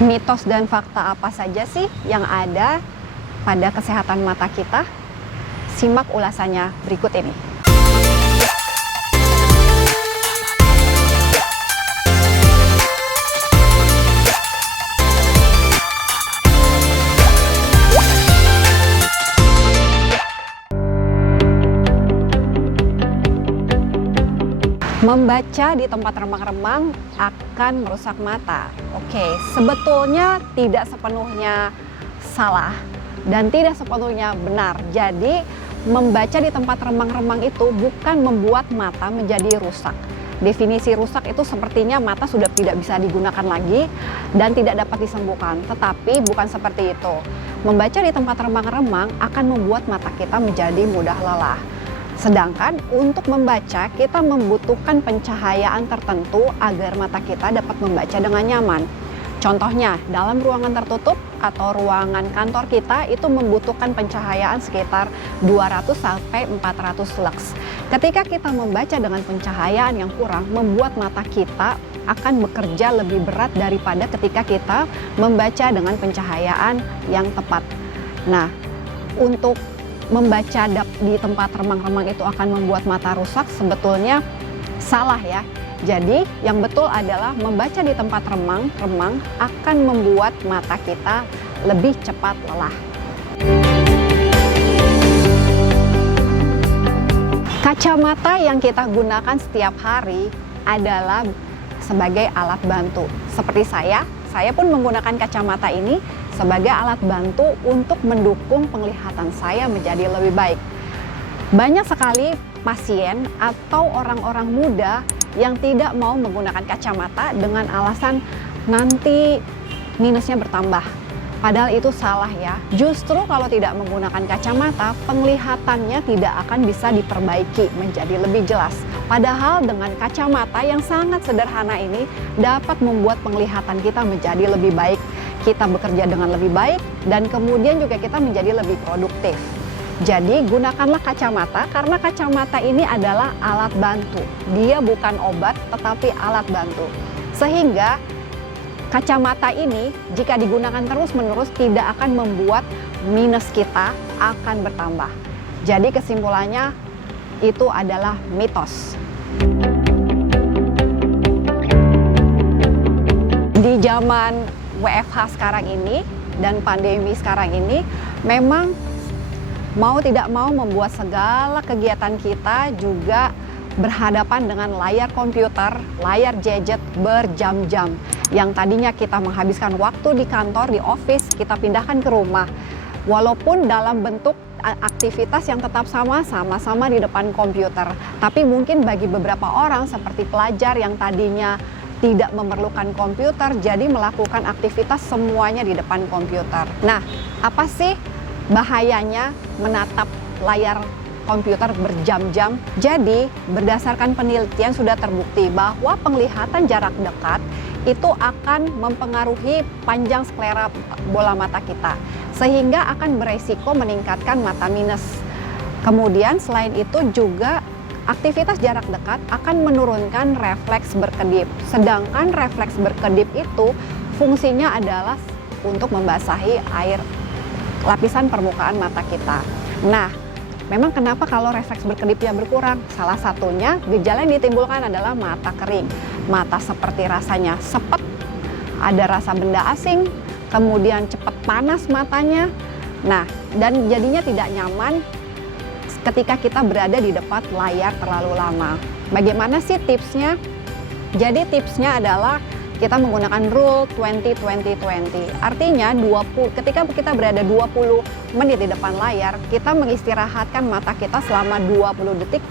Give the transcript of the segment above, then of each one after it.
Mitos dan fakta apa saja sih yang ada pada kesehatan mata kita? Simak ulasannya berikut ini. Membaca di tempat remang-remang akan merusak mata. Oke, sebetulnya tidak sepenuhnya salah dan tidak sepenuhnya benar. Jadi, membaca di tempat remang-remang itu bukan membuat mata menjadi rusak. Definisi rusak itu sepertinya mata sudah tidak bisa digunakan lagi dan tidak dapat disembuhkan. Tetapi bukan seperti itu. Membaca di tempat remang-remang akan membuat mata kita menjadi mudah lelah. Sedangkan untuk membaca, kita membutuhkan pencahayaan tertentu agar mata kita dapat membaca dengan nyaman. Contohnya, dalam ruangan tertutup atau ruangan kantor kita itu membutuhkan pencahayaan sekitar 200-400 lux. Ketika kita membaca dengan pencahayaan yang kurang, membuat mata kita akan bekerja lebih berat daripada ketika kita membaca dengan pencahayaan yang tepat. Nah, untuk membaca di tempat remang-remang itu akan membuat mata rusak, sebetulnya salah ya. Jadi yang betul adalah membaca di tempat remang-remang akan membuat mata kita lebih cepat lelah. Kacamata yang kita gunakan setiap hari adalah sebagai alat bantu. Seperti saya pun menggunakan kacamata ini sebagai alat bantu untuk mendukung penglihatan saya menjadi lebih baik. Banyak sekali pasien atau orang-orang muda yang tidak mau menggunakan kacamata dengan alasan nanti minusnya bertambah. Padahal itu salah ya. Justru kalau tidak menggunakan kacamata, penglihatannya tidak akan bisa diperbaiki menjadi lebih jelas. Padahal dengan kacamata yang sangat sederhana ini dapat membuat penglihatan kita menjadi lebih baik. Kita bekerja dengan lebih baik dan kemudian juga kita menjadi lebih produktif. Jadi gunakanlah kacamata karena kacamata ini adalah alat bantu. Dia bukan obat tetapi alat bantu. Sehingga kacamata ini jika digunakan terus-menerus tidak akan membuat minus kita akan bertambah. Jadi kesimpulannya itu adalah mitos. Di zaman WFH sekarang ini dan pandemi sekarang ini memang mau tidak mau membuat segala kegiatan kita juga berhadapan dengan layar komputer, layar gadget berjam-jam. Yang tadinya kita menghabiskan waktu di kantor, di office, kita pindahkan ke rumah. Walaupun dalam bentuk aktivitas yang tetap sama-sama di depan komputer. Tapi mungkin bagi beberapa orang seperti pelajar yang tadinya tidak memerlukan komputer, jadi melakukan aktivitas semuanya di depan komputer. Nah, apa sih bahayanya menatap layar komputer berjam-jam? Jadi, berdasarkan penelitian sudah terbukti bahwa penglihatan jarak dekat itu akan mempengaruhi panjang sklera bola mata kita, sehingga akan beresiko meningkatkan mata minus. Kemudian selain itu juga aktivitas jarak dekat akan menurunkan refleks berkedip. Sedangkan refleks berkedip itu fungsinya adalah untuk membasahi air lapisan permukaan mata kita. Nah, memang kenapa kalau refleks berkedipnya berkurang? Salah satunya gejala yang ditimbulkan adalah mata kering. Mata seperti rasanya sepet, ada rasa benda asing, kemudian cepat panas matanya. Nah, dan jadinya tidak nyaman ketika kita berada di depan layar terlalu lama. Bagaimana sih tipsnya? Jadi tipsnya adalah kita menggunakan rule 20-20-20. Artinya ketika kita berada 20 menit di depan layar, kita mengistirahatkan mata kita selama 20 detik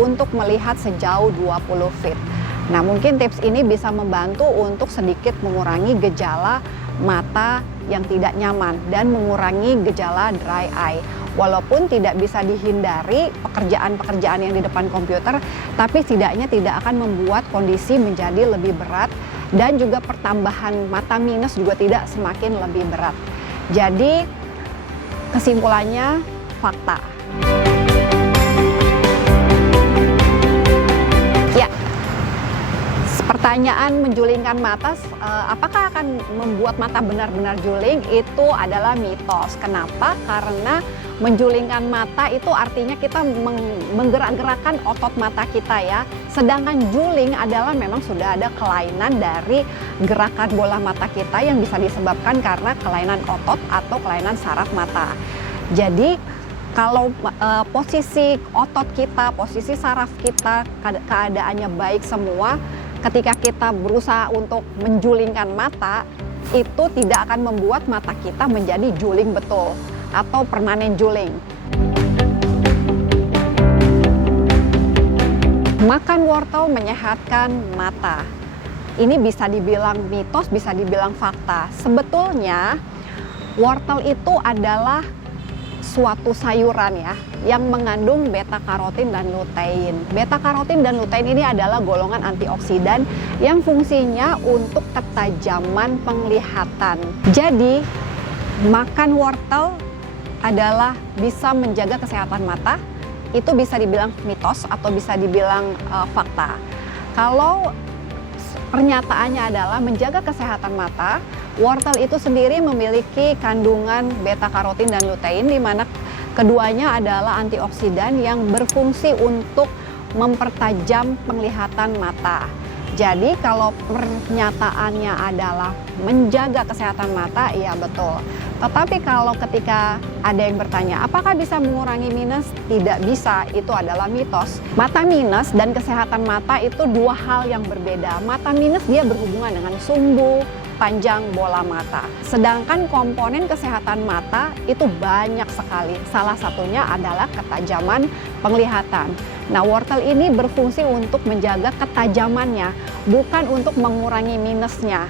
untuk melihat sejauh 20 feet. Nah, mungkin tips ini bisa membantu untuk sedikit mengurangi gejala mata yang tidak nyaman dan mengurangi gejala dry eye. Walaupun tidak bisa dihindari pekerjaan-pekerjaan yang di depan komputer, tapi setidaknya tidak akan membuat kondisi menjadi lebih berat dan juga pertambahan mata minus juga tidak semakin lebih berat. Jadi kesimpulannya fakta. Pertanyaan menjulingkan mata, apakah akan membuat mata benar-benar juling? Itu adalah mitos. Kenapa? Karena menjulingkan mata itu artinya kita menggerak-gerakkan otot mata kita ya. Sedangkan juling adalah memang sudah ada kelainan dari gerakan bola mata kita yang bisa disebabkan karena kelainan otot atau kelainan saraf mata. Jadi kalau posisi otot kita, posisi saraf kita keadaannya baik semua, ketika kita berusaha untuk menjulingkan mata, itu tidak akan membuat mata kita menjadi juling betul atau permanen juling. Makan wortel menyehatkan mata. Ini bisa dibilang mitos, bisa dibilang fakta. Sebetulnya wortel itu adalah suatu sayuran ya yang mengandung beta karotin dan lutein. Beta karotin dan lutein ini adalah golongan antioksidan yang fungsinya untuk ketajaman penglihatan. Jadi makan wortel adalah bisa menjaga kesehatan mata. Itu bisa dibilang mitos atau bisa dibilang fakta. Kalau pernyataannya adalah menjaga kesehatan mata, wortel itu sendiri memiliki kandungan beta karotin dan lutein, di mana keduanya adalah antioksidan yang berfungsi untuk mempertajam penglihatan mata. Jadi kalau pernyataannya adalah menjaga kesehatan mata, iya betul. Tetapi kalau ketika ada yang bertanya, apakah bisa mengurangi minus? Tidak bisa, itu adalah mitos. Mata minus dan kesehatan mata itu dua hal yang berbeda. Mata minus dia berhubungan dengan sumbu, panjang bola mata. Sedangkan komponen kesehatan mata itu banyak sekali. Salah satunya adalah ketajaman penglihatan. Nah, wortel ini berfungsi untuk menjaga ketajamannya, bukan untuk mengurangi minusnya.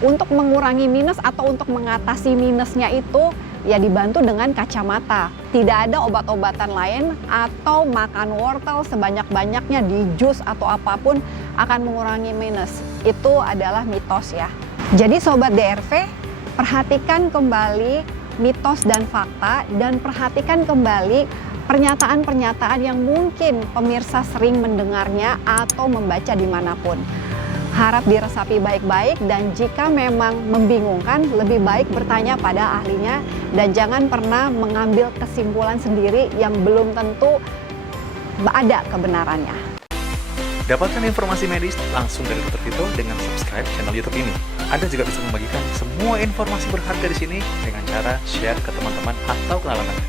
Untuk mengurangi minus atau untuk mengatasi minusnya itu ya dibantu dengan kacamata. Tidak ada obat-obatan lain atau makan wortel sebanyak-banyaknya di jus atau apapun akan mengurangi minus. Itu adalah mitos ya. Jadi Sobat DRV, perhatikan kembali mitos dan fakta dan perhatikan kembali pernyataan-pernyataan yang mungkin pemirsa sering mendengarnya atau membaca dimanapun. Harap diresapi baik-baik dan jika memang membingungkan, lebih baik bertanya pada ahlinya dan jangan pernah mengambil kesimpulan sendiri yang belum tentu ada kebenarannya. Dapatkan informasi medis langsung dari Dr. Vito dengan subscribe channel YouTube ini. Anda juga bisa membagikan semua informasi berharga di sini dengan cara share ke teman-teman atau kenalan Anda.